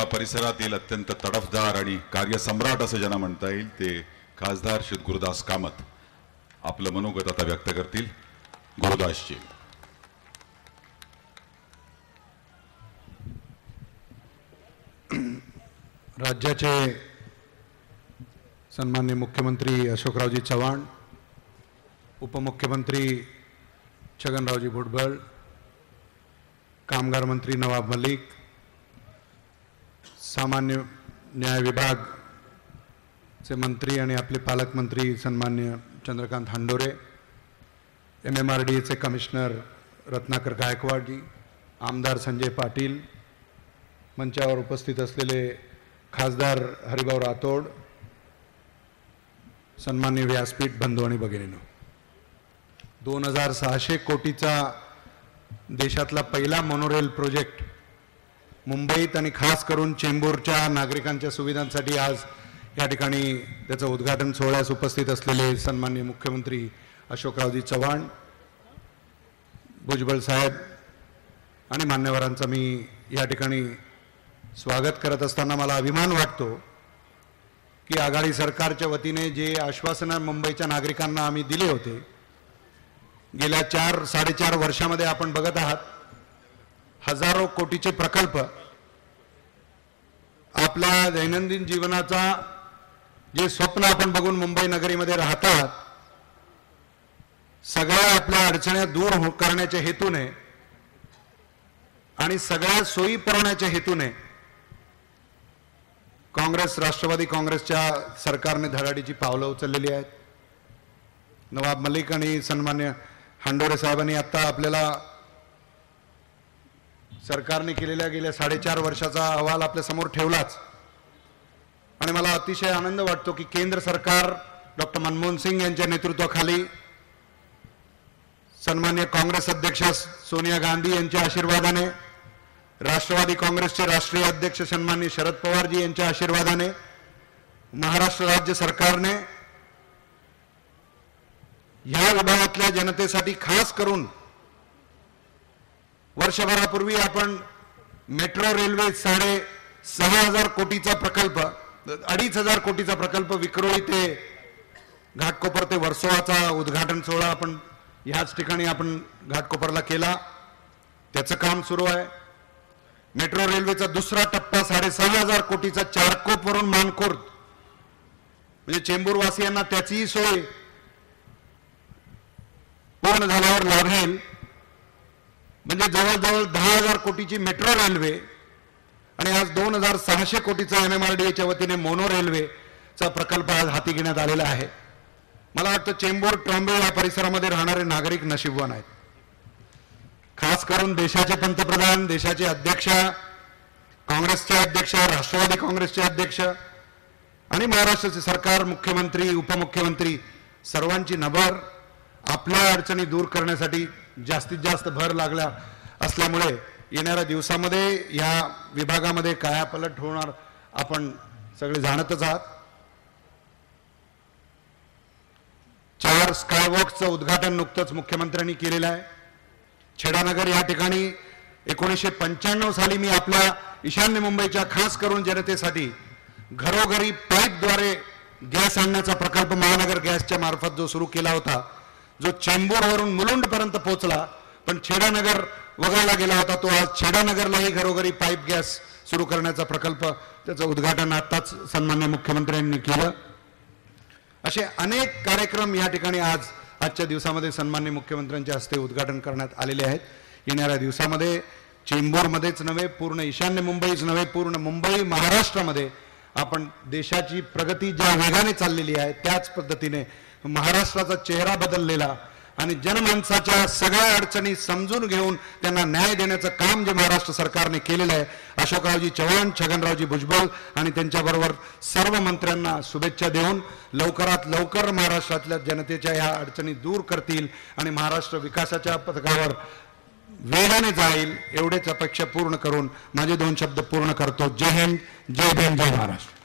या परिसरातील अत्यंत तडफदार आणि कार्यसम्राट असं ज्यांना म्हणता येईल ते खासदार श्री गुरुदास कामत आपलं मनोगत आता व्यक्त करतील. गुरुदासजी. राज्याचे सन्माननीय मुख्यमंत्री अशोकरावजी चव्हाण, उपमुख्यमंत्री छगनरावजी भुजबळ, कामगार मंत्री नवाब मलिक, सामान्य न्याय विभागचे मंत्री आणि आपले पालकमंत्री सन्माननीय चंद्रकांत हंडोरे, MMRDAचे कमिशनर रत्नाकर गायकवाडजी, आमदार संजय पाटील, मंचावर उपस्थित असलेले खासदार हरिभाऊ राठोड, सन्माननीय व्यासपीठ बंधू आणि भगिनींनो, 2600 कोटीचा देशातला पहिला मोनोरेल प्रोजेक्ट मुंबईत आणि खास करून चेंबूरच्या नागरिकांच्या सुविधांसाठी आज या ठिकाणी त्याचं उद्घाटन सोहळ्यास उपस्थित असलेले सन्माननीय मुख्यमंत्री अशोकरावजी चव्हाण, भुजबळ साहेब आणि मान्यवरांचा मी या ठिकाणी स्वागत करत असताना मला अभिमान वाटतो की आघाडी सरकारच्या वतीने जे आश्वासनं मुंबईच्या नागरिकांना आम्ही दिले होते, गेल्या 4-4.5 वर्षामध्ये आपण बघत आहात हजारो कोटीचे प्रकल्प आपल्या दैनंदिन जीवनाचा जे स्वप्न आपण बघून मुंबई नगरीमध्ये राहतात, सगळ्या आपल्या अडचणी दूर करण्याच्या हेतूने आणि सगळ्या सोयी पुरवण्याच्या हेतूने काँग्रेस राष्ट्रवादी काँग्रेसच्या सरकारने धडाडीची पावलं उचललेली आहेत. नवाब मलिक आणि सन्मान्य हंडोरे साहेबांनी आता आपल्याला सरकारने केलेल्या गेल्या 4.5 वर्षाचा अहवाल आपल्या समोर ठेवलाच आणि मला अतिशय आनंद वाटतो की केंद्र सरकार डॉक्टर मनमोहन सिंग यांच्या नेतृत्वाखाली सन्मान्य काँग्रेस अध्यक्ष सोनिया गांधी यांच्या आशीर्वादाने, राष्ट्रवादी काँग्रेसचे राष्ट्रीय अध्यक्ष सन्माननीय शरद पवारजी यांच्या आशीर्वादाने, महाराष्ट्र राज्य सरकारने या विभागातल्या जनतेसाठी खास करून वर्षभरापूर्वी आपण मेट्रो रेल्वे 6,500 कोटीचा प्रकल्प, 2,500 कोटीचा प्रकल्प विक्रोळी ते घाटकोपर ते वर्सोवाचा उद्घाटन सोहळा आपण ह्याच ठिकाणी आपण घाटकोपरला केला. त्याचं काम सुरू आहे. मेट्रो रेल्वेचा दुसरा टप्पा 6,500 कोटीचा चारकोप वरून मानखुर्द म्हणजे चेंबूर वासियांना त्याचीही सोय पूर्ण झाल्यावर लाभेल. म्हणजे जवळजवळ 10,000 कोटीची मेट्रो रेल्वे आणि आज 2,600 कोटीचा MMRDAच्या वतीने मोनो रेल्वेचा प्रकल्प आज हाती घेण्यात आलेला आहे. मला वाटतं चेंबूर ट्रॉम्बे या परिसरामध्ये राहणारे नागरिक नशीबवान आहेत. खास करून देशाचे पंतप्रधान, देशाचे अध्यक्ष, काँग्रेसचे अध्यक्ष, राष्ट्रवादी काँग्रेसचे अध्यक्ष आणि महाराष्ट्राचे सरकार, मुख्यमंत्री, उपमुख्यमंत्री सर्वांची नभर आपल्या अडचणी दूर करण्यासाठी जास्तीत जास्त भर लागला असल्यामुळे येणाऱ्या दिवसामध्ये या विभागामध्ये कायापालट होणार आपण सगळे जाणतच आहात. 4 स्कायवॉकचं उद्घाटन नुकतंच मुख्यमंत्र्यांनी केलेलं आहे. छेडानगर या ठिकाणी 1995 साली मी आपल्या ईशान्य मुंबईच्या खास करून जनतेसाठी घरोघरी पाईपद्वारे गॅस आणण्याचा प्रकल्प महानगर गॅसच्या मार्फत जो सुरू केला होता, जो चेंबूरवरून मुलुंडपर्यंत पोहोचला पण छेडानगर वगळला गेला होता, तो आज छेडानगरलाही घरोघरी पाईप गॅस सुरू करण्याचा प्रकल्प, त्याचं उद्घाटन आताच सन्माननीय मुख्यमंत्र्यांनी केलं. असे अनेक कार्यक्रम या ठिकाणी आजच्या दिवसामध्ये सन्माननीय मुख्यमंत्र्यांच्या हस्ते उद्घाटन करण्यात आलेले आहेत. येणाऱ्या दिवसामध्ये चेंबूरमध्येच नव्हे, पूर्ण ईशान्य मुंबईच नव्हे, पूर्ण मुंबई महाराष्ट्रामध्ये आपण देशाची प्रगती ज्या वेगाने चाललेली आहे त्याच पद्धतीने महाराष्ट्राचा चेहरा बदललेला आणि जनमानसाच्या सगळ्या अडचणी समजून घेऊन त्यांना न्याय देण्याचं काम जे महाराष्ट्र सरकारने केलेलं आहे, अशोकरावजी चव्हाण, छगनरावजी भुजबळ आणि त्यांच्याबरोबर सर्व मंत्र्यांना शुभेच्छा देऊन लवकरात लवकर महाराष्ट्रातल्या जनतेच्या ह्या अडचणी दूर करतील आणि महाराष्ट्र विकासाच्या पथकावर वेगाने जाईल एवढेच अपेक्षा पूर्ण करून माझे 2 शब्द पूर्ण करतो. जय हिंद, जय भीम, जय महाराष्ट्र.